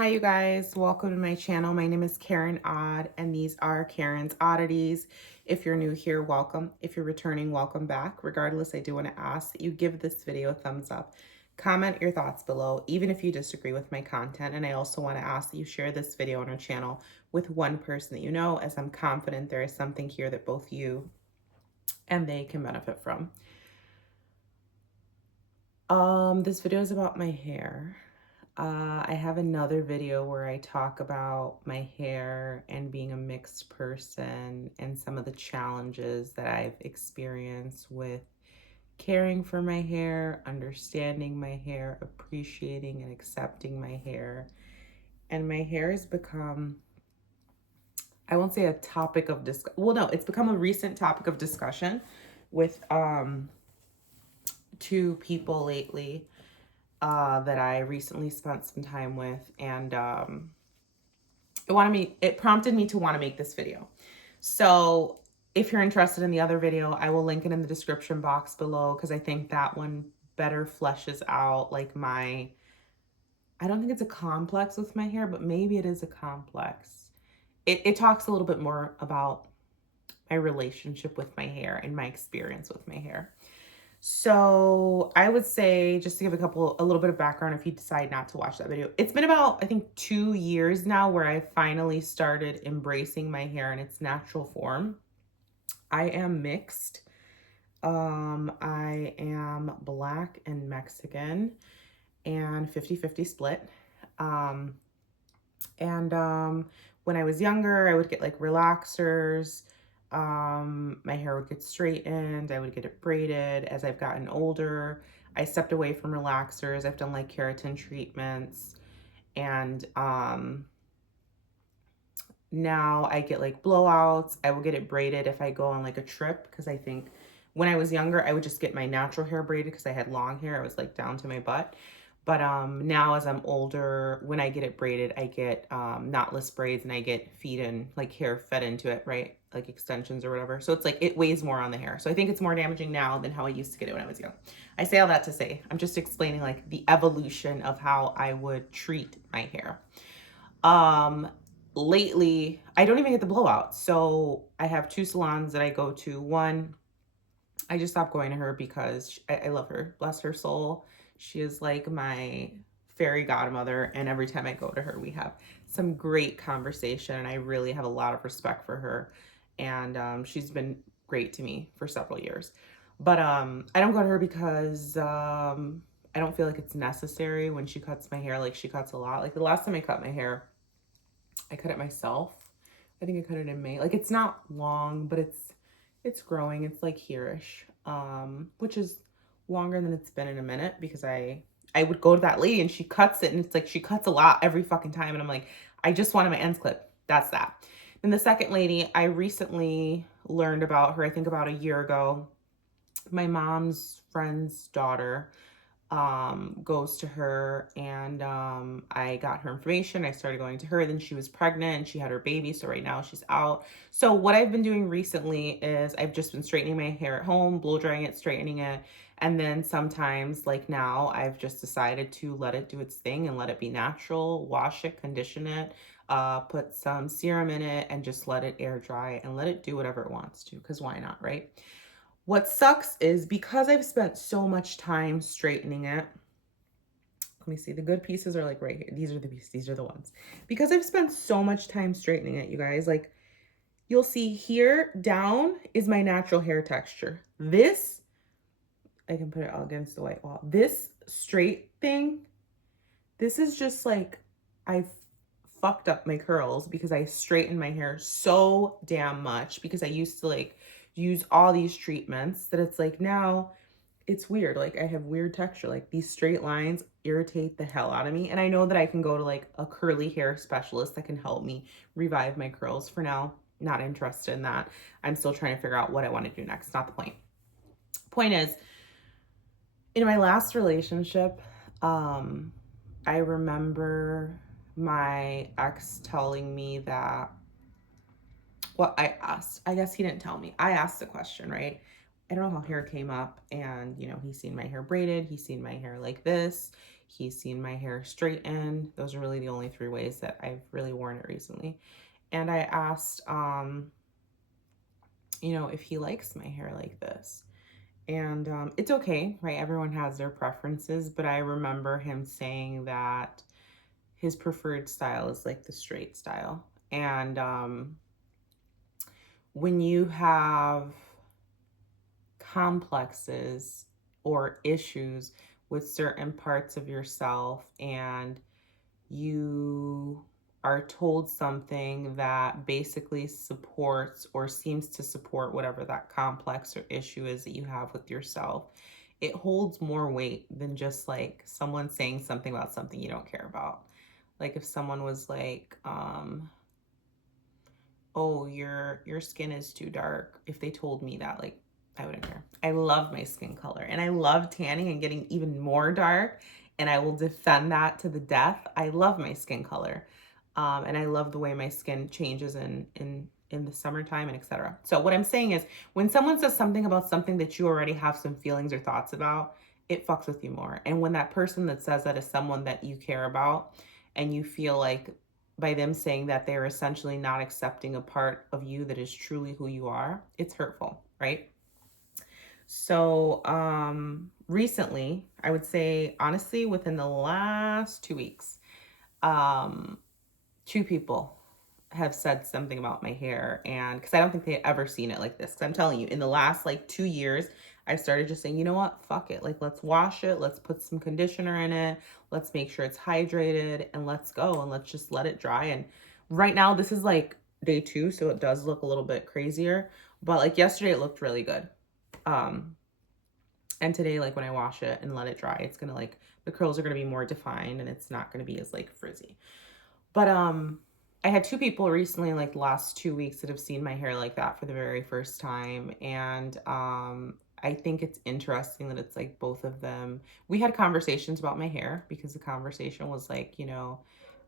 Hi, you guys. Welcome to my channel. My name is Karen Odd, and these are Karen's Oddities. If you're new here, welcome. If you're returning, welcome back. Regardless, I do want to ask that you give this video a thumbs up. Comment your thoughts below, even if you disagree with my content. And I also want to ask that you share this video on our channel with one person that you know, as I'm confident there is something here that both you and they can benefit from. This video is about my hair. I have another video where I talk about my hair and being a mixed person and some of the challenges that I've experienced with caring for my hair, understanding my hair, appreciating and accepting my hair. And my hair has become, I won't say a topic of discussion. Well, no, it's become a recent topic of discussion with two people lately that I recently spent some time with, and it prompted me to want to make this video. So if you're interested in the other video, I will link it in the description box below, because I think that one better fleshes out like I don't think it's a complex with my hair, but maybe it is a complex. It talks a little bit more about my relationship with my hair and my experience with my hair. So I would say, just to give a little bit of background, if you decide not to watch that video, it's been about, I think, 2 years now where I finally started embracing my hair in its natural form. I am mixed. I am Black and Mexican and 50-50 split. Um, and when I was younger, I would get like relaxers. My hair would get straightened. I would get it braided. As I've gotten older, I stepped away from relaxers. I've done like keratin treatments. And now I get like blowouts. I will get it braided if I go on like a trip, because I think when I was younger, I would just get my natural hair braided because I had long hair. I was like down to my butt. But now as I'm older, when I get it braided, I get knotless braids, and I get like hair fed into it, right? Like extensions or whatever. So it's like it weighs more on the hair. So I think it's more damaging now than how I used to get it when I was young. I say all that to say, I'm just explaining like the evolution of how I would treat my hair. Um, Lately, I don't even get the blowout. So I have two salons that I go to. One, I just stopped going to her because I love her. Bless her soul. She is like my fairy godmother. And every time I go to her, we have some great conversation. And I really have a lot of respect for her. And she's been great to me for several years. But I don't go to her because I don't feel like it's necessary when she cuts my hair. Like, she cuts a lot. Like, the last time I cut my hair, I cut it myself. I think I cut it in May. Like, it's not long, but it's growing. It's like here-ish, which is longer than it's been in a minute, because I would go to that lady and she cuts it, and it's like she cuts a lot every fucking time, and I'm like, I just wanted my ends clipped. That's that. Then the second lady, I recently learned about her, I think about a year ago. My mom's friend's daughter goes to her, and I got her information. I started going to her. Then she was pregnant and she had her baby, so right now she's out. So what I've been doing recently is I've just been straightening my hair at home, blow drying it, straightening it, and then sometimes, like now, I've just decided to let it do its thing and let it be natural. Wash it, condition it, put some serum in it, and just let it air dry and let it do whatever it wants to, because why not, right? What sucks is, because I've spent so much time straightening it, let me see, the good pieces are like right here. These are the pieces, these are the ones. Because I've spent so much time straightening it, you guys, like, you'll see here down is my natural hair texture. This, I can put it all against the white wall. This straight thing, this is just like, I've fucked up my curls because I straightened my hair so damn much, because I used to like use all these treatments, that it's like now it's weird. Like, I have weird texture. Like, these straight lines irritate the hell out of me. And I know that I can go to like a curly hair specialist that can help me revive my curls. For now, not interested in that. I'm still trying to figure out what I want to do next. Not the point. Point is, in my last relationship, I remember my ex telling me that, well, I asked, I guess he didn't tell me. I asked the question, right? I don't know how hair came up, and he's seen my hair braided. He's seen my hair like this. He's seen my hair straighten. Those are really the only 3 ways that I've really worn it recently. And I asked, you know, if he likes my hair like this. And it's okay, right? Everyone has their preferences, but I remember him saying that his preferred style is like the straight style. And when you have complexes or issues with certain parts of yourself and you are told something that basically supports or seems to support whatever that complex or issue is that you have with yourself, it holds more weight than just like someone saying something about something you don't care about. Like if someone was like, oh, your skin is too dark. If they told me that, like, I wouldn't care. I love my skin color and I love tanning and getting even more dark, and I will defend that to the death. I love my skin color. And I love the way my skin changes in the summertime and etc. So what I'm saying is when someone says something about something that you already have some feelings or thoughts about, it fucks with you more. And when that person that says that is someone that you care about and you feel like by them saying that they're essentially not accepting a part of you that is truly who you are, it's hurtful, right? So, recently, I would say honestly, within the last 2 weeks, um, 2 people have said something about my hair, and because I don't think they had ever seen it like this. Because I'm telling you, in the last like 2 years, I started just saying, you know what, fuck it. Like, let's wash it. Let's put some conditioner in it. Let's make sure it's hydrated, and let's go and let's just let it dry. And right now, this is like day 2, so it does look a little bit crazier. But like yesterday, it looked really good. Um, and today, like when I wash it and let it dry, it's gonna like the curls are gonna be more defined and it's not gonna be as like frizzy. But I had 2 people recently in like the last 2 weeks that have seen my hair like that for the very first time. And I think it's interesting that it's like both of them. We had conversations about my hair because the conversation was like, you know,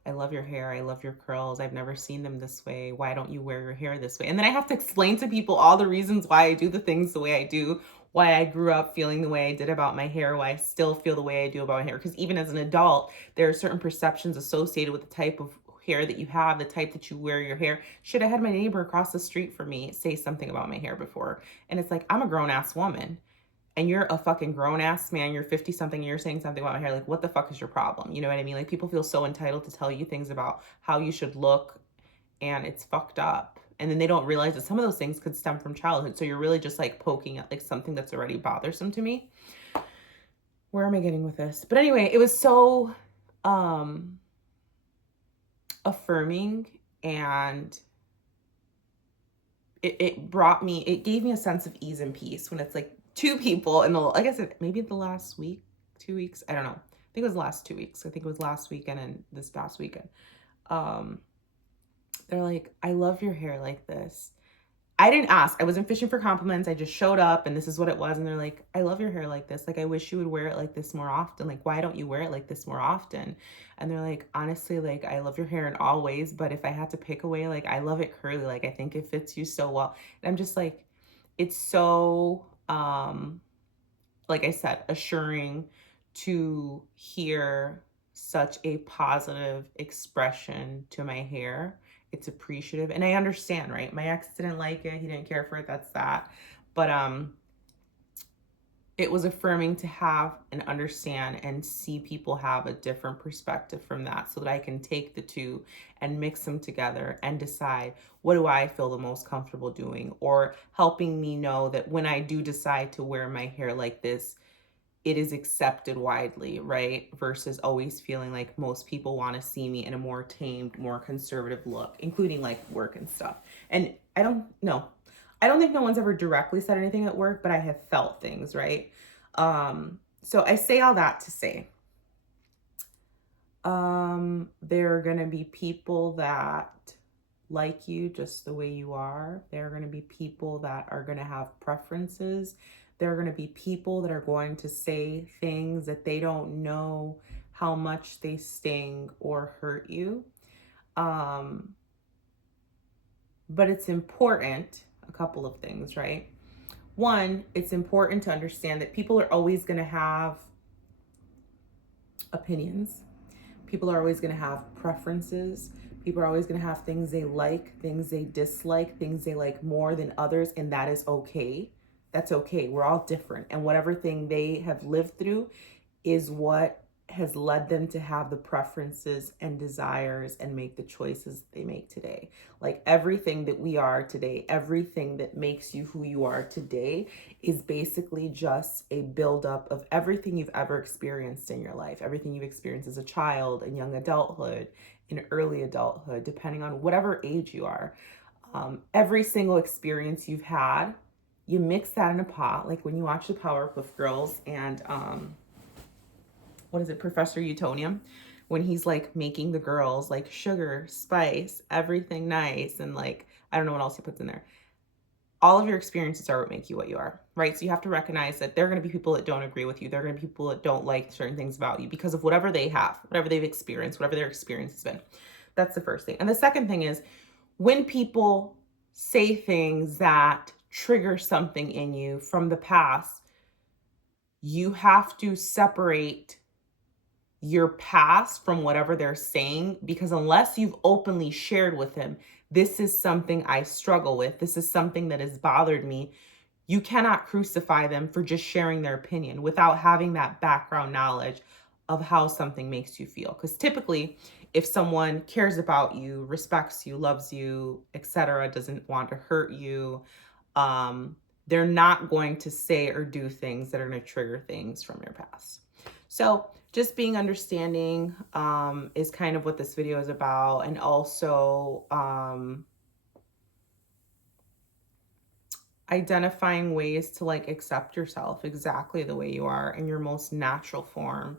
I love your hair. I love your curls. I've never seen them this way. Why don't you wear your hair this way? And then I have to explain to people all the reasons why I do the things the way I do, why I grew up feeling the way I did about my hair, why I still feel the way I do about my hair. Because even as an adult, there are certain perceptions associated with the type of hair that you have, the type that you wear your hair. Should I had my neighbor across the street from me say something about my hair before? And it's like, I'm a grown ass woman and you're a fucking grown ass man, you're 50 something, and you're saying something about my hair, like what the fuck is your problem? You know what I mean? Like people feel so entitled to tell you things about how you should look, and it's fucked up. And then they don't realize that some of those things could stem from childhood. So you're really just like poking at like something that's already bothersome to me. Where am I getting with this? But anyway, it was so affirming, and it brought me, it gave me a sense of ease and peace when it's like 2 people in the, I guess maybe the last week, 2 weeks, I don't know. I think it was the last 2 weeks. I think it was last weekend and this past weekend. They're like, I love your hair like this. I didn't ask. I wasn't fishing for compliments. I just showed up and this is what it was. And they're like, I love your hair like this. Like, I wish you would wear it like this more often. Like, why don't you wear it like this more often? And they're like, honestly, like, I love your hair in all ways, but if I had to pick away, like, I love it curly. Like, I think it fits you so well. And I'm just like, it's so, like I said, assuring to hear such a positive expression to my hair. It's appreciative, and I understand, right? My ex didn't like it, he didn't care for it, that's that. But it was affirming to have and understand and see people have a different perspective from that, so that I can take the two and mix them together and decide what do I feel the most comfortable doing, or helping me know that when I do decide to wear my hair like this, it is accepted widely, right? Versus always feeling like most people want to see me in a more tamed, more conservative look, including like work and stuff. And I don't know. I don't think no one's ever directly said anything at work, but I have felt things, right? So I say all that to say, there are going to be people that like you just the way you are. There are going to be people that are going to have preferences. There are going to be people that are going to say things that they don't know how much they sting or hurt you. But it's important, a couple of things, right? One, it's important to understand that people are always going to have opinions. People are always going to have preferences. People are always going to have things they like, things they dislike, things they like more than others, and that is okay. That's okay. We're all different. And whatever thing they have lived through is what has led them to have the preferences and desires and make the choices they make today. Like everything that we are today, everything that makes you who you are today is basically just a buildup of everything you've ever experienced in your life, everything you've experienced as a child, in young adulthood, in early adulthood, depending on whatever age you are. Every single experience you've had, you mix that in a pot. Like when you watch the Powerpuff Girls and what is it, Professor Utonium, when he's like making the girls like sugar, spice, everything nice, and like I don't know what else he puts in there. All of your experiences are what make you what you are, right? So you have to recognize that there are going to be people that don't agree with you. There are going to be people that don't like certain things about you because of whatever they have, whatever they've experienced, whatever their experience has been. That's the first thing. And the second thing is when people say things that trigger something in you from the past, you have to separate your past from whatever they're saying, because unless you've openly shared with him, this is something I struggle with, this is something that has bothered me, you cannot crucify them for just sharing their opinion without having that background knowledge of how something makes you feel. Because typically, if someone cares about you, respects you, loves you, etc., doesn't want to hurt you, they're not going to say or do things that are going to trigger things from your past. So just being understanding is kind of what this video is about. And also identifying ways to like accept yourself exactly the way you are in your most natural form.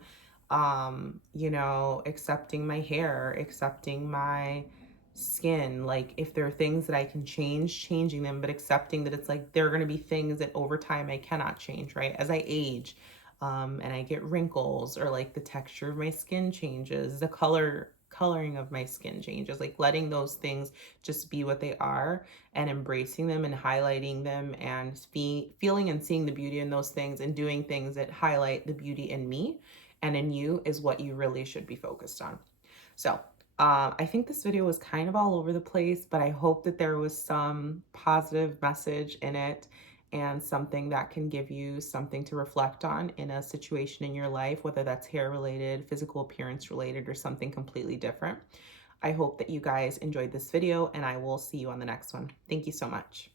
You know, accepting my hair, accepting my skin. Like if there are things that I can change, changing them, but accepting that it's like there are going to be things that over time I cannot change, right? As I age, and I get wrinkles, or like the texture of my skin changes, the coloring of my skin changes, like letting those things just be what they are and embracing them and highlighting them and feeling and seeing the beauty in those things and doing things that highlight the beauty in me and in you is what you really should be focused on. So I think this video was kind of all over the place, but I hope that there was some positive message in it and something that can give you something to reflect on in a situation in your life, whether that's hair related, physical appearance related, or something completely different. I hope that you guys enjoyed this video, and I will see you on the next one. Thank you so much.